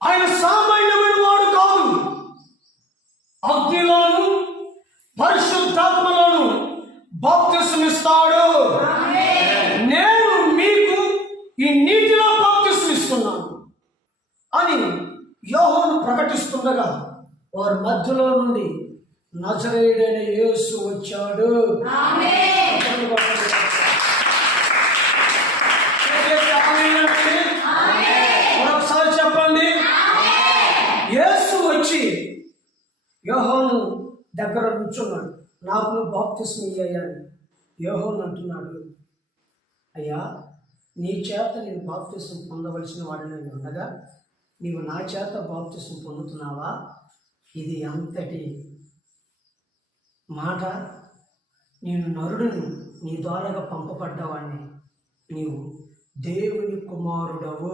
ఆయన సామాన్యమైన వాడు కాదు. అగ్నిలోను పరిశుద్ధాత్మలోను బాప్తిస్మమిస్తాడు. నేను మీకు ఈ నీటిలో బాప్తిస్మిస్తున్నాను అని యోహాను ప్రకటిస్తుండగా వారి మధ్యలో నుండి నజరేయుడైన యేసు వచ్చాడు. మరొకసారి చెప్పండి. యేసు వచ్చి యోహాను దగ్గర నుంచున్నాడు. నాకు నువ్వు బాప్తిస్మం ఇయ్యాలని యోహాను అంటున్నాడు. అయ్యా, నీ చేత నేను బాప్తిస్మం పొందవలసిన వాడిని ఉండగా నీవు నా చేత బాప్తిస్మం పొందుతున్నావా? ఇది అంతటి మాట. నేను నరుడును, నీ ద్వారాగా పంపబడ్డవాడిని, నీవు దేవుని కుమారుడవు.